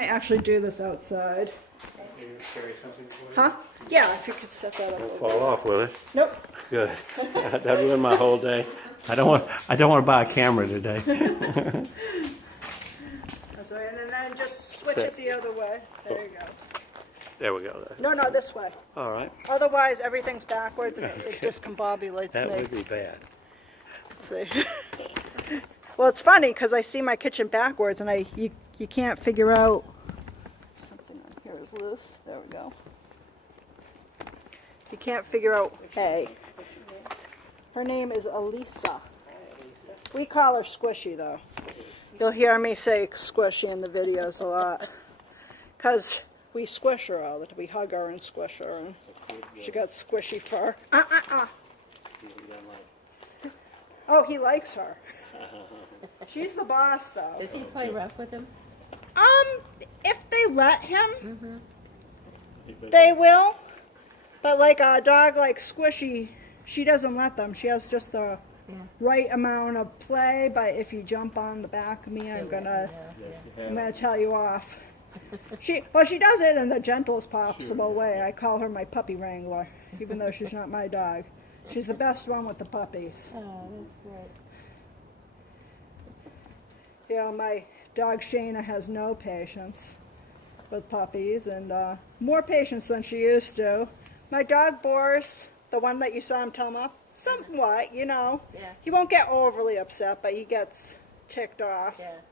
I actually do this outside. Huh? Yeah, if you could set that up. Won't fall off, will it? Nope. Good. That ruined my whole day. I don't want to buy a camera today. That's right. And then just switch it the other way. There you go. There we go. No, this way. All right. Otherwise, everything's backwards and it discombobulates That me. would be bad. Let's see. Well, it's funny because I see my kitchen backwards and you can't figure out. Something on here is loose. There we go. You can't figure out. Hey. Her name is Elisa. We call her Squishy though. You'll hear me say Squishy in the videos a lot. Because we squish her all the time. We hug her and squish her. And she got squishy fur. Oh, he likes her. She's the boss though. Does he play rough with him? If they let him, they will. But like a dog like Squishy, she doesn't let them. She has just the right amount of play. But if you jump on the back of me, I'm gonna tell you off. She does it in the gentlest possible way. I call her my puppy wrangler, even though she's not my dog. She's the best one with the puppies. Oh, that's great. You know, my dog Shayna has no patience with puppies, and more patience than she used to. My dog Boris, the one that you saw him tell him up, somewhat, you know. Yeah. He won't get overly upset, but he gets ticked off Yeah.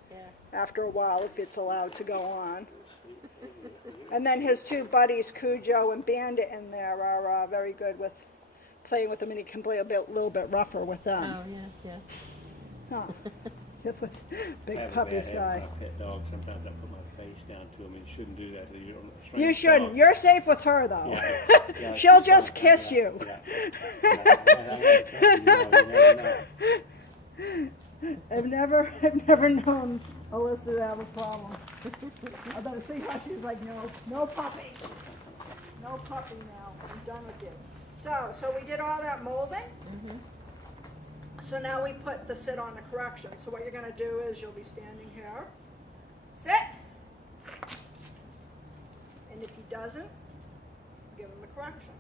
after a while if it's allowed to go on. And then his two buddies, Cujo and Bandit, in there are very good with playing with them, and he can play little bit rougher with them. Oh, yeah. Huh. With big I have a puppy bad habit side. with my pet dog. Sometimes I put my face down to him. You shouldn't do that. You don't. You shouldn't. You're safe with her, though. Yeah. She'll just kiss you. I've never known Alyssa to have a problem. Although, see how she's like, no puppy. No puppy now. I'm done with you. So we did all that molding. So now we put the sit on the correction. So what you're going to do is you'll be standing here. Sit. And if he doesn't, give him a correction.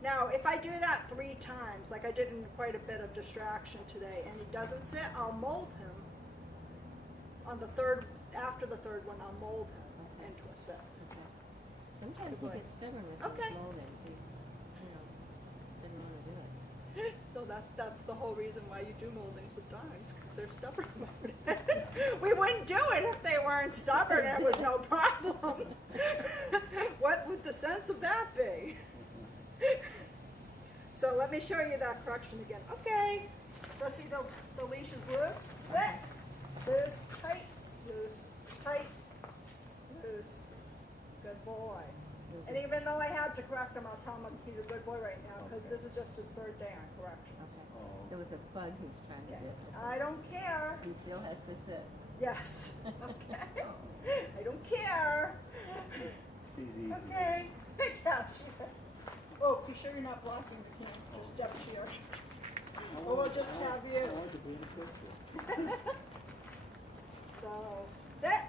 Now, if I do that 3 times, like I did in quite a bit of distraction today, and he doesn't sit, I'll mold him. On the third, after the third one, I'll mold him into a sit. Okay. Sometimes he gets stubborn with Okay. his molding. He, doesn't want to do it. So that's the whole reason why you do moldings with dogs, because they're stubborn about it. We wouldn't do it if they weren't stubborn and it was no problem. What would the sense of that be? So let me show you that correction again. Okay. So see the leash is loose. Sit. Loose. Tight. Loose. Tight. Loose. Good boy. And even though I had to correct him, I'll tell him he's a good boy right now because this is just his 3rd day on corrections. There was a bug who's trying to do it. I don't care. He still has to sit. Yes. Okay. I don't care. Okay. Yeah, she is. Oh, be sure you're not blocking the camera. Just step here. Or we'll just have you. So, sit.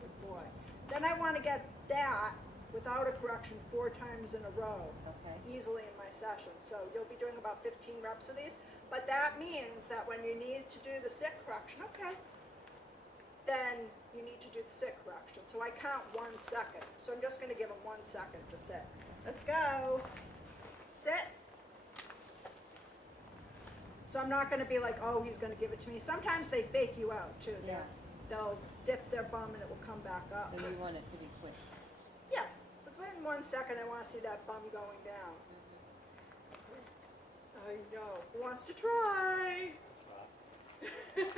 Good boy. Then I want to get that without a correction 4 times in a row. Okay. Easily in my session. So you'll be doing about 15 reps of these. But that means that when you need to do the sit correction, okay, then you need to do the sit correction. So I count 1 second. So I'm just going to give him 1 second to sit. Let's go. Sit. So I'm not going to be like, oh, he's going to give it to me. Sometimes they fake you out too. Yeah. They'll dip their bum and it will come back up. So you want it to be quick. Yeah. Within 1 second, I want to see that bum going down. I know. Who wants to try? Let's make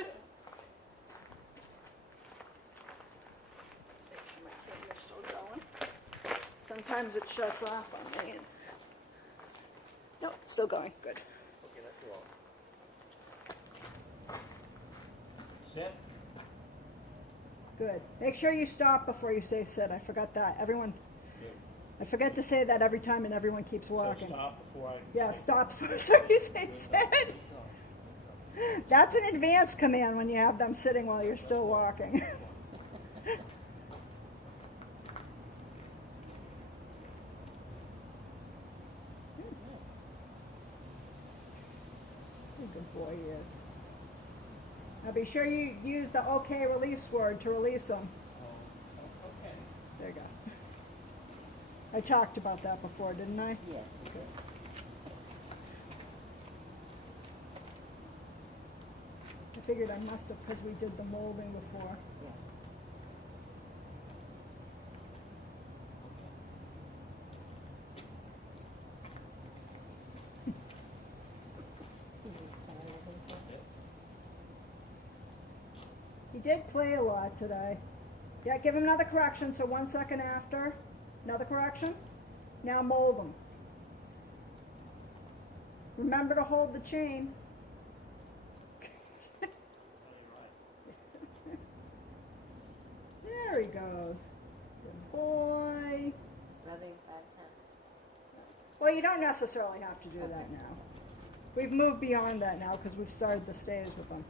sure my camera's still going. Sometimes it shuts off on me. No, it's still going. Good. Sit. Good. Make sure you stop before you say sit. I forgot that. I forget to say that every time, and everyone keeps walking. So stop before I. Yeah, stop before you say sit. That's an advanced command when you have them sitting while you're still walking. boy he is. Now be sure you use the okay release word to release him. Okay. There you go. I talked about that before, didn't I? Yes. Good. I figured I must have because we did the molding before. Yeah. He's tired, I think. He did play a lot today. Yeah, give him another correction. So 1 second after, another correction. Now mold him. Remember to hold the chain. There he goes. Good boy. Rubbing 5 times. Well, you don't necessarily have to do that now. We've moved beyond that now because we've started the stays with them.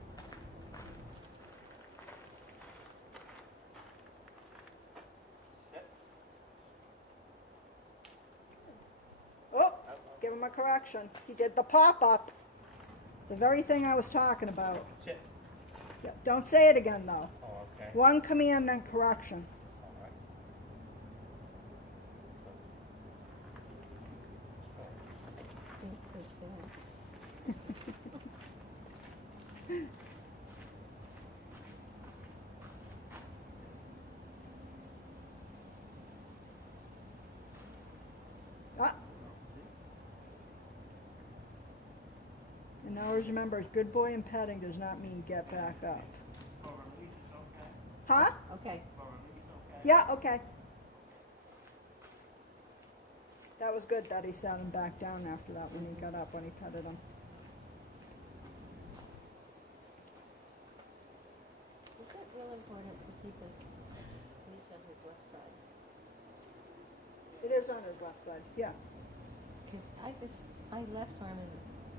Oh, give him a correction. He did the pop-up. The very thing I was talking about. Sit. Yeah, don't say it again, though. Oh, okay. One command, then correction. All right. He's so sad. Ah. And now always remember, good boy and petting does not mean get back up. For release is okay? Huh? Okay. For release, okay? Yeah, okay. That was good that he sat him back down after that when he got up, when he petted him. Is it real important to keep his leash on his left side? It is on his left side, yeah. Because my left arm is,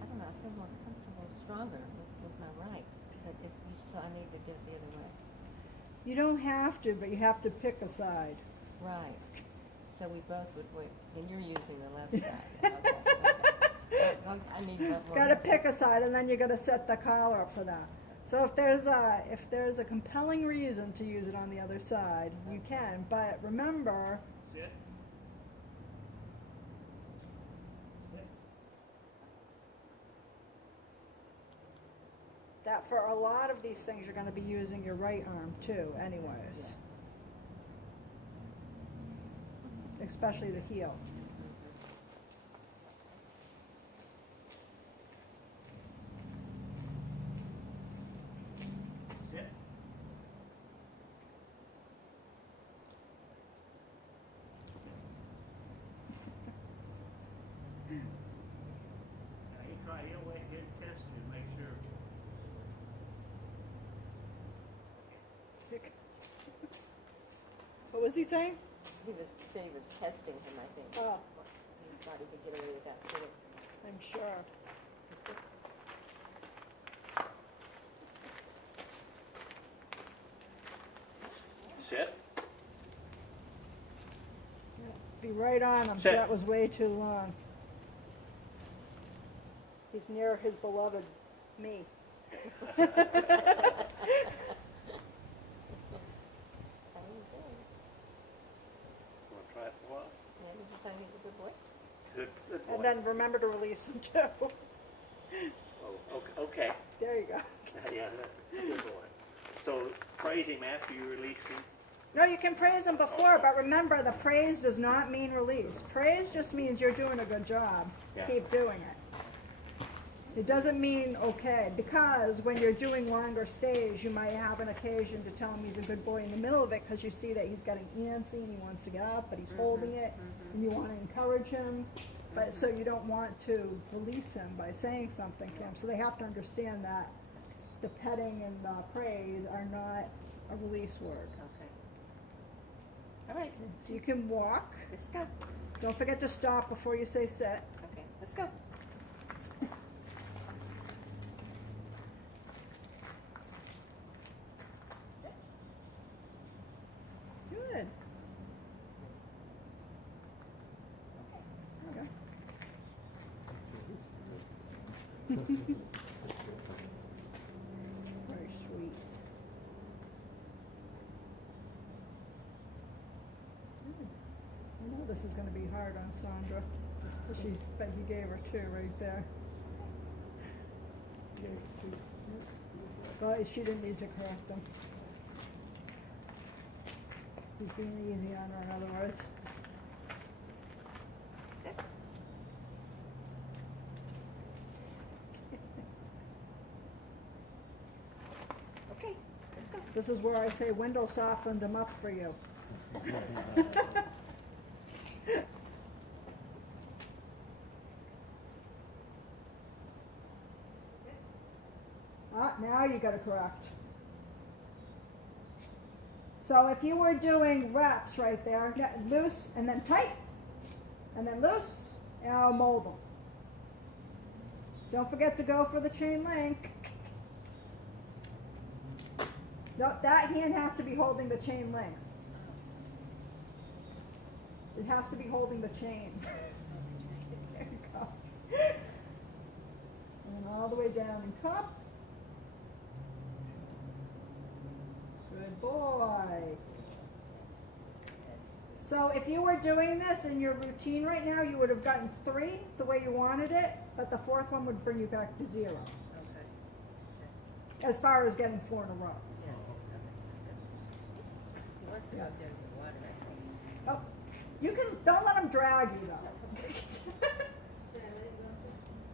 I don't know, I feel more comfortable, stronger with my right. But so I need to get it the other way. You don't have to, but you have to pick a side. Right. So we both would wait. And you're using the left side. Okay. I need one more. Gotta pick a side, and then you gotta set the collar up for that. So if there's a compelling reason to use it on the other side, you can. But remember, Sit. Sit. that for a lot of these things, you're gonna be using your right arm too, anyways. Yeah. Especially the heel. Sit. Now you try, he'll wait, he'll test you, make sure. What was he saying? He was testing him, I think. Oh, He thought he could get away with that sitting. I'm sure. Sit. Be right on him, so Sit. that was way too long. He's near his beloved me. How you doing? Want to try it for a while? Yeah, did you find he's a good boy? Good boy. And then remember to release him too. Oh, okay. There you go. Yeah, that's a good boy. So praise him after you release him. No, you can praise him before, but remember the praise does not mean release. Praise just means you're doing a good job. Yeah. Keep doing it. It doesn't mean okay, because when you're doing longer stays, you might have an occasion to tell him he's a good boy in the middle of it because you see that he's getting antsy and he wants to get up, but he's holding it, and you want to encourage him. But so you don't want to release him by saying something to him. So they have to understand that the petting and the praise are not a release word. Okay. All right. So you can walk. Let's go. Don't forget to stop before you say sit. Okay. Let's go. Good. Okay. this is gonna be hard on Sondra. But he gave her 2 right there. Well, she didn't need to correct them. He's being easy on her, in other words. Sit. Okay, let's go. This is where I say Wendell softened them up for you. Now you gotta correct. So if you were doing reps right there, loose and then tight, and then loose, and I'll mold them. Don't forget to go for the chain link. No, that hand has to be holding the chain link. It has to be holding the chain. There you go. And all the way down and cup. Good boy. So if you were doing this in your routine right now, you would have gotten 3 the way you wanted it, but the 4th one would bring you back to 0. Okay. As far as getting 4 in a row. Yeah. He wants to go up there with the water, I think. Oh, you can, don't let them drag you though.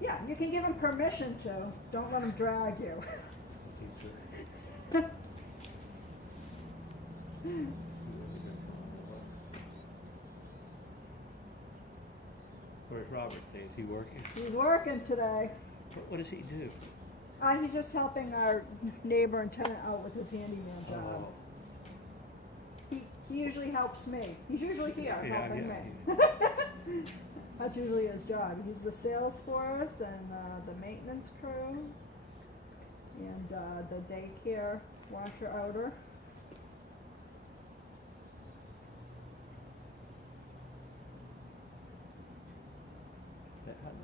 Yeah, you can give them permission to. Don't let them drag you. Where's Robert today? Is he working? He's working today. What does he do? He's just helping our neighbor and tenant out with his handyman job. Oh. He usually helps me. He's usually here helping me. Yeah. That's usually his job. He's the sales force and the maintenance crew and the daycare washer outer.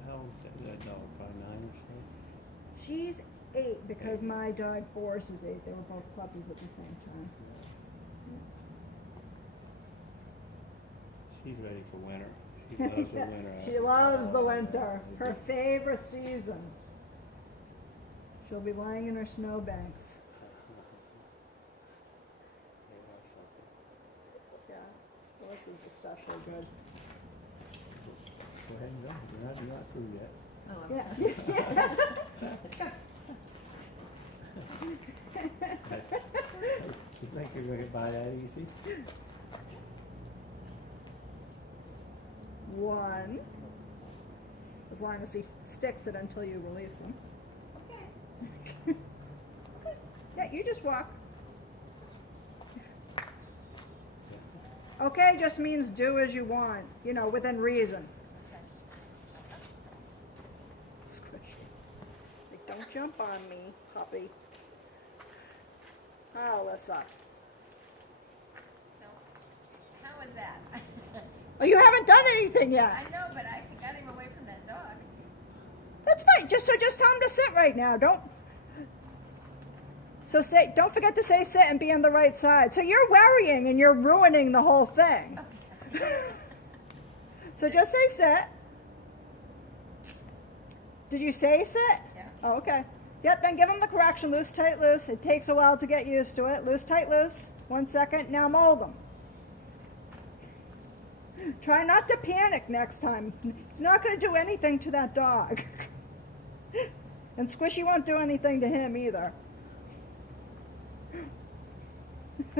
How old is that dog? Probably 9 or so? She's 8 because my dog Boris is 8. They were both puppies at the same time. She's ready for winter. She loves the winter. She loves the winter. Her favorite season. She'll be lying in her snowbanks. Yeah, Boris is especially good. Go ahead and go. You're not through yet. Oh, I'm Yeah. Let's go. You think you're going to get by that easy? 1. As long as he sticks it until you release him. Okay. Yeah, you just walk. Okay just means do as you want, you know, within reason. Squishy. Like, don't jump on me, puppy. Oh, Alyssa. So, how was that? Oh, you haven't done anything yet. I know, but I got him away from that dog. That's fine. Just tell him to sit right now. Don't forget to say sit and be on the right side. So you're worrying and you're ruining the whole thing. Okay. So just say sit. Did you say sit? Yeah. Oh, okay. Yep, then give him the correction. Loose, tight, loose. It takes a while to get used to it. Loose, tight, loose. 1 second. Now mold them. Try not to panic next time. He's not going to do anything to that dog. And Squishy won't do anything to him either. Okay,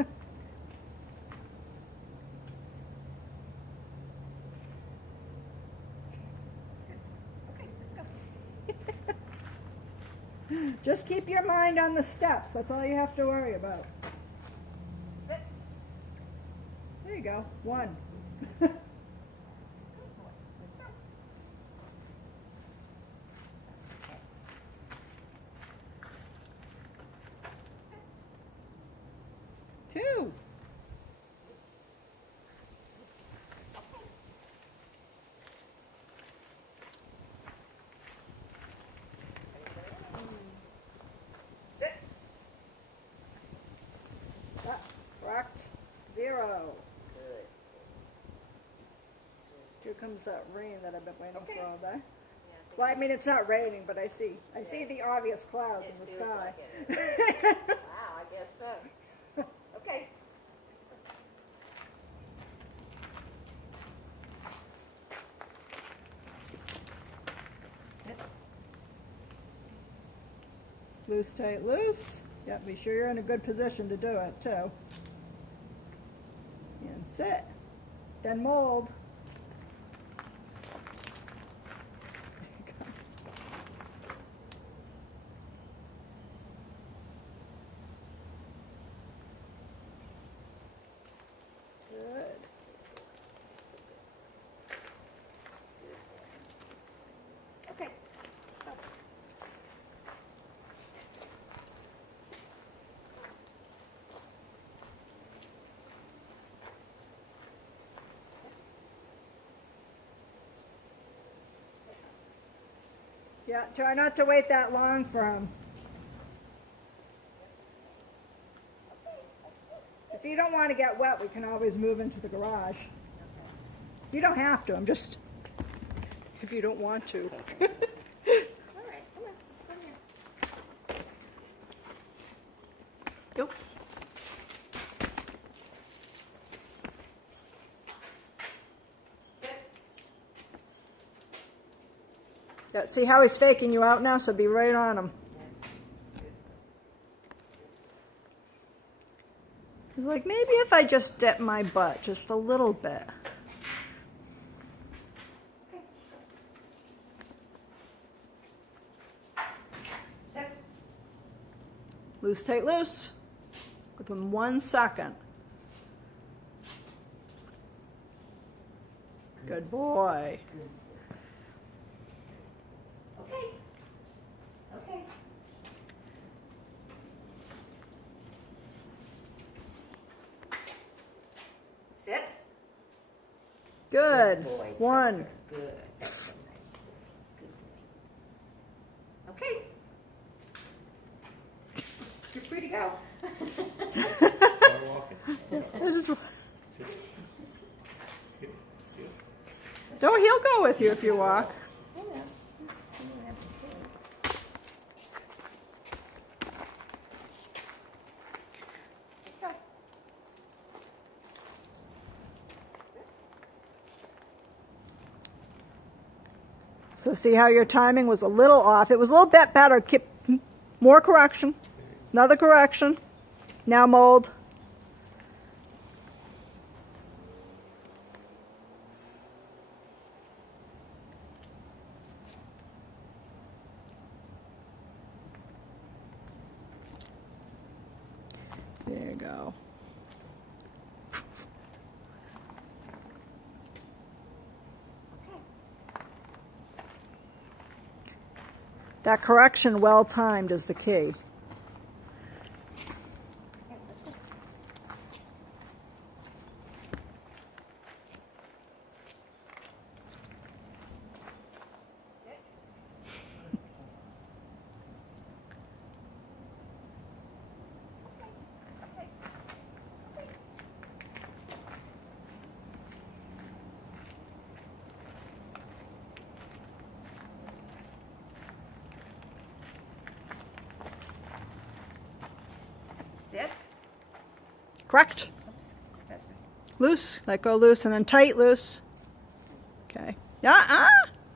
let's go. Just keep your mind on the steps. That's all you have to worry about. Sit. There you go. 1. Good boy. Let's go. Okay. 2. Sit. Correct. 0. Good. comes that rain that I've been waiting Okay. for all day. Yeah, Well, I mean, it's not raining, but I see the obvious clouds in the It feels sky. like it is. Wow, I guess so. Okay. Loose, tight, loose. Yep, be sure you're in a good position to do it, too. And sit. Then mold. There you go. Good. Okay. Stop. Yeah, try not to wait that long for him. If you don't want to get wet, we can always move into the garage. You don't have to. I'm just, if you don't want to. All right, come on, let's go here. Nope. Sit. Yeah, see how he's faking you out now? So be right on him. Yes. He's like, maybe if I just dip my butt just a little bit. Okay. Sit. Loose, tight, loose. Give him 1 second. Good boy. Okay. Okay. Sit. Good. Boy, 1. Tucker. Good. That's so nice. Good boy. Okay. You're free to go. Start walking. I just- No, he'll go with you if you walk. I know. You don't have to do it. Okay. So see how your timing was a little off. It was a little bit better. Keep more correction. Another correction. Now mold. There you go. Okay. That correction well timed is the key. Okay, let's go. Sit. Okay. Okay. Sit. Correct. Oops. That's Loose. Let go loose and then tight loose. Okay. Yeah.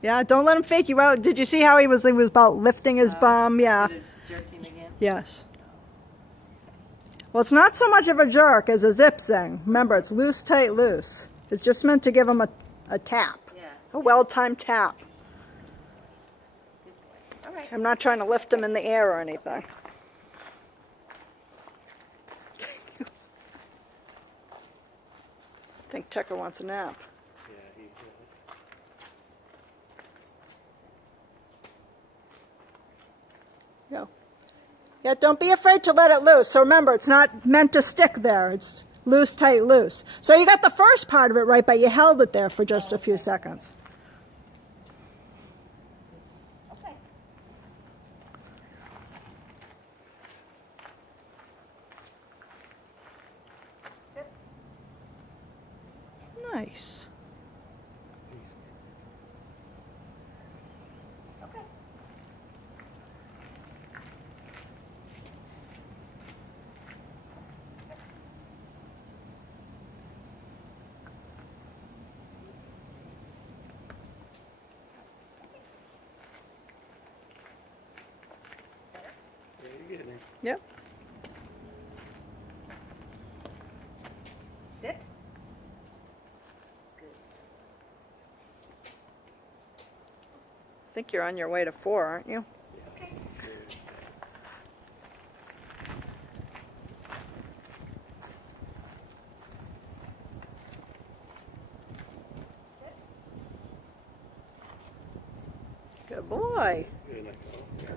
Yeah. Don't let him fake you out. Did you see how he was about lifting his bum? Yeah. Jerked him again? Yes. Well, it's not so much of a jerk as a zip zing. Remember, it's loose, tight, loose. It's just meant to give him a tap, Yeah. a well-timed tap. Good boy. all right. I'm not trying to lift him in the air or anything. I think Tucker wants a nap. Yeah, he does. Go. Yeah, don't be afraid to let it loose. So remember, it's not meant to stick there. It's loose, tight, loose. So you got the first part of it right, but you held it there for just a few seconds. Okay. Sit. Nice. Yep. Sit. Good. I think you're on your way to 4, aren't you? Okay. Good boy. Good, like, oh, yeah.